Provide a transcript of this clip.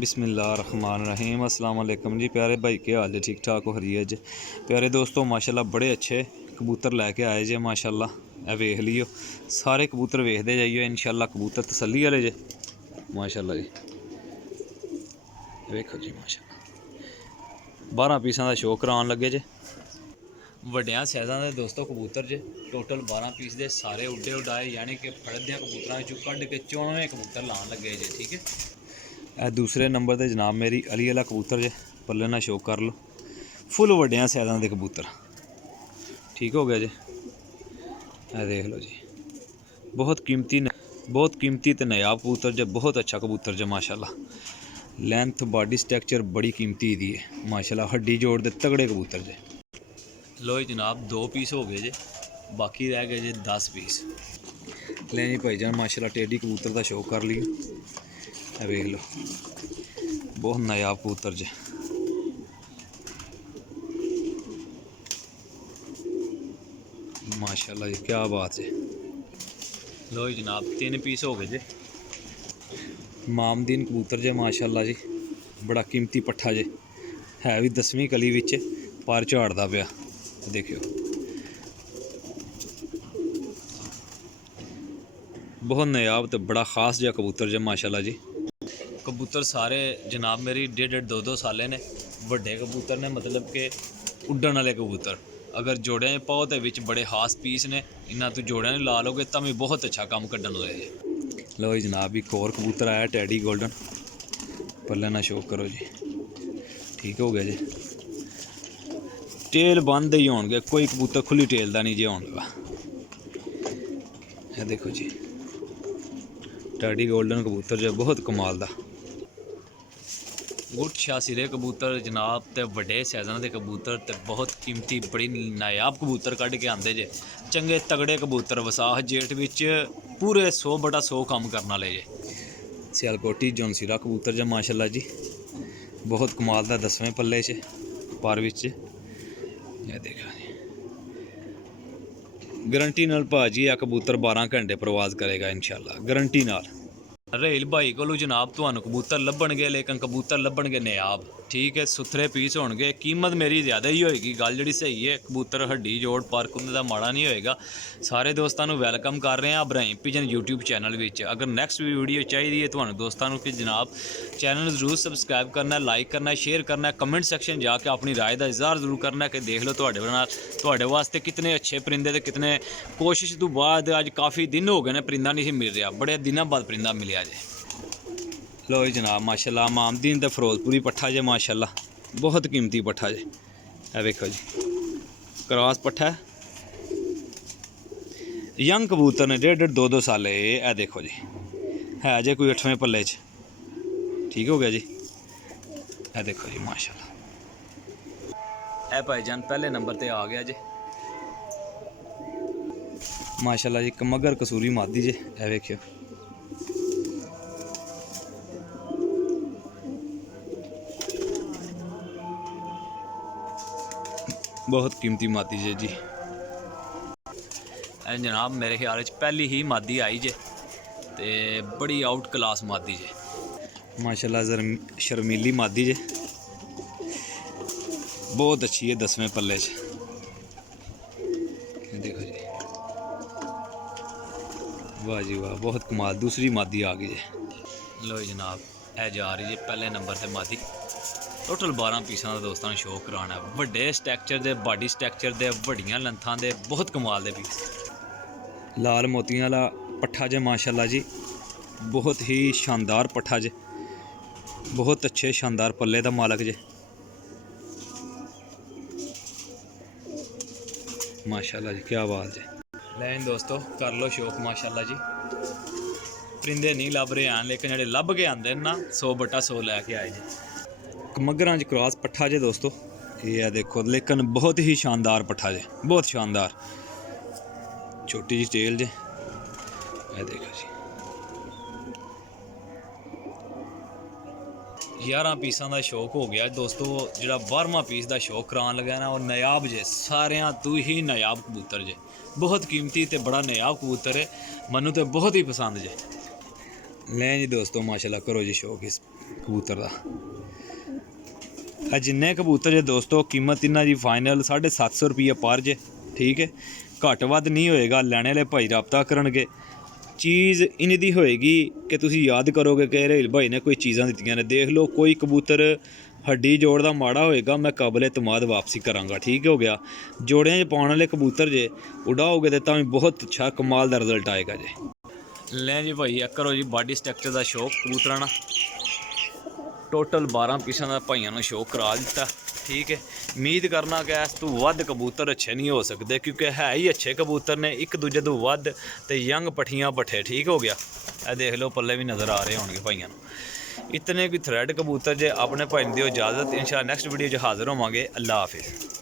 बिस्मिल्लाहिर्रहमानिर्रहीम अस्सलाम वालेकुम जी प्यारे भाई, क्या हाल है? ठीक ठाक हो खैरियत जी? प्यारे दोस्तों, माशाल्लाह बड़े अच्छे कबूतर लैके आए जे माशाल्लाह। ए वेख लियो, सारे कबूतर वेखदे जाइयो इंशाल्लाह। कबूतर तसल्ली वाले जे माशाल्लाह जी। वेखो जी माशाल्लाह 12 पीसां दा शो करान लगे जे। ਵੱਡਿਆਂ ਸਾਈਜ਼ਾਂ ਦੇ ਦੋਸਤੋ कबूतर जे टोटल 12 पीस ਦੇ ਸਾਰੇ ਉੱਡੇ ਉਡਾਏ, यानी कि ਫੜਦਿਆਂ कबूतरां ਵਿੱਚੋਂ ਕੱਢ के 94 कबूतर लान लगे जे। ठीक है, ਇਹ दूसरे नंबर ਤੇ जनाब मेरी अली वाला कबूतर जे, पल्ले ना शो कर लो। फुल ਵੱਡਿਆਂ ਸਾਈਜ਼ਾਂ ਦੇ कबूतर ठीक हो गया जी। ਇਹ देख लो जी, बहुत कीमती ते नायाब कबूतर जे, बहुत अच्छा कबूतर जे माशाल्लाह। लेंथ बॉडी स्ट्रक्चर बड़ी कीमती दी है माशाल्लाह। हड्डी जोड़ दे तगड़े कबूतर जे। लो जी जनाब 2 पीस हो गए जे, बाकी रह गए जे 10 पीस। ले जी भाईजान माशाल्लाह टेडी कबूतर का शो कर लियो। वेख लो, बहुत नायाब कबूतर जे। माशाल्लाह जी, क्या बात है। लो जी जनाब 3 पीस हो गए जे। मामदीन कबूतर जे माशाल्लाह जी, बड़ा कीमती पट्ठा जे। है भी 10वीं कली विच पर झाड़दा पिया। देखियो बहुत नायाब तो बड़ा खास जहा कबूतर जे माशाल्लाह जी। कबूतर सारे जनाब मेरी 1.5 2 साले ने। वड्डे कबूतर ने, मतलब कि उड्डण वाले कबूतर। अगर जोड़ियां पाओ तो विच बड़े खास पीस ने, इन्हां तू जोड़ियां ला लोगे तो भी बहुत अच्छा काम कड्ढण वाले जे। लो जी जनाब एक और कबूतर आया टैडी गोल्डन, पल्ले ना शो करो जी। ठीक हो गया जी, टेल बंद ही होंगे, कोई कबूतर खुली टेल का नहीं जे होने लगा। ये देखो जी टैडी गोल्डन कबूतर जो बहुत कमाल दा। गुट शाह सिरे कबूतर जनाब ते वड्डे साइज़ां दे कबूतर ते बहुत कीमती बड़ी नायाब कबूतर कढ़ के आंदे जे। चंगे तगड़े कबूतर वसाख जेठ विच पूरे 100/100 काम करने वाले जे। सियालकोटी जौनसिरा कबूतर जे माशाल्लाह जी, बहुत कमाल दा 10वें पल्ले च पर विच। ये देखा जी, गारंटी नाल भाजी आ कबूतर 12 घंटे प्रवास करेगा इंशाल्लाह, गारंटी नाल। रेल भाई को जनाब तुहानू कबूतर लभणगे, लेकिन कबूतर लभणगे नायाब। ठीक है, सुथरे पीस होणगे। कीमत मेरी ज़्यादा ही होएगी, गल जी सही है। कबूतर हड्डी जोड़ परख उन्हें माड़ा नहीं होएगा। सारे दोस्तों को वैलकम कर रहे हैं Ibrahim pigeon YouTube channel which. अगर नैक्सट वीडियो चाहिए तुहानू दोस्तों कि जनाब चैनल जरूर सबसक्राइब करना, लाइक करना, शेयर करना, कमेंट सैक्शन जाके अपनी राय का इजहार जरूर करना कि देख लो तुहाडे वास्ते कितने अच्छे परिंदे ते कितने कोशिश तो बाद अज काफ़ी दिन हो गए ने परिंदा नहीं मिल रहा, बड़े दिनों बाद परिंदा मिलया जे। लो जी जनाब माशाल्लाह मामदीन ते फिरोजपुरी पट्ठा जे माशाल्लाह, बहुत कीमती पट्ठा जे। ए देखो जी क्रॉस पट्ठा है, यंग कबूतर ने 1.5 2 साले। ए देखो जी है जे कोई 8वें पल्ले च। ठीक हो गया जी। ए देखो जी माशाल्लाह, ए भाईजान पहले नंबर ते आ गया जे माशाल्लाह जी। मगर कसूरी मादी जे। ए वेखियो बहुत कीमती मादी जे जी। जनाब मेरे ख्याल पहली ही मादी आई जे ते बड़ी आउट क्लास मादी जे माशाल्लाह। शर्मीली मादी जे, बहुत अच्छी है 10वें पल्ले च। देखो जी वाह जी वाह, बहुत कमाल। दूसरी मादी आ गई है। लो जनाब ए जा रही है पहले नंबर से मादी। टोटल 12 पीसा का दोस्तों शो कराना। वड्डे स्ट्रक्चर दे, बॉडी स्ट्रक्चर दे, वड्डियां लंथां दे, बहुत कमाल दे पीस। लाल मोतियां वाला पट्ठा जे माशाल्लाह जी, बहुत ही शानदार पट्ठा जे, बहुत अच्छे शानदार पल्ले का मालक जे माशाल्लाह जी, क्या बात है। लैन दोस्तों कर लो शौक माशाल्लाह जी। परिंदे नहीं लभ रहे हैं, लेकिन जेह्ड़े लभ के आंदे ना 100/100 लैके आए जी। मगरां च क्रॉस पट्ठा जे दोस्तों, ये है देखो, लेकिन बहुत ही शानदार पट्ठा जे, बहुत शानदार। छोटी जी टेल जे। ये देखो जी 11 पीसा का शौक हो गया दोस्तों। जो 12वां पीस का शौक करान लगा ना, और नायाब जे, सारियां तू ही नायाब कबूतर जे, बहुत कीमती ते बड़ा नायाब कबूतर है। मनु तो बहुत ही पसंद जे। ਲੈ ਜੀ ਦੋਸਤੋ ਮਾਸ਼ਾਅੱਲਾ ਕਰੋ ਜੀ ਸ਼ੌਕ ਇਸ ਕਬੂਤਰ ਦਾ। ਜਿੰਨੇ ਕਬੂਤਰ ਜੇ ਦੋਸਤੋ कीमत इन्हां जी फाइनल 750 रुपये पर जे, ठीक है। घट वध नहीं होएगा, लैने वाले भाई रबता करनगे। चीज़ इन्हीं दी होएगी कि तुसी याद करोगे कि रेल भाई ने कोई चीज़ां दित्तियां ने। देख लो कोई कबूतर हड्डी जोड़ दा माड़ा होएगा मैं काबिल एतमाद वापसी करांगा, ठीक हो गया। जोड़ियां च पाने वाले कबूतर जे उड़ाओगे तो तां बहुत अच्छा कमाल दा रिजल्ट आएगा जे। ले जी भाई करो जी बॉडी स्ट्रक्चर का शौक कबूतरां दा। टोटल 12 पीसां का भाइयों ने शौक करा दिता, ठीक है। उम्मीद करना कि इस तो वध कबूतर अच्छे नहीं हो सकते, क्योंकि है ही अच्छे कबूतर ने एक दूजे तो वध ते यंग पट्ठियां पट्ठे, ठीक हो गया। यह देख लो पल्ले भी नज़र आ रहे होंगे भाइयों इतने कोई थ्रेड कबूतर जे। अपने भाई दिओ इजाज़त, इंशाअल्लाह नैक्सट वीडियो हाज़िर होवांगे। अल्लाह हाफिज़।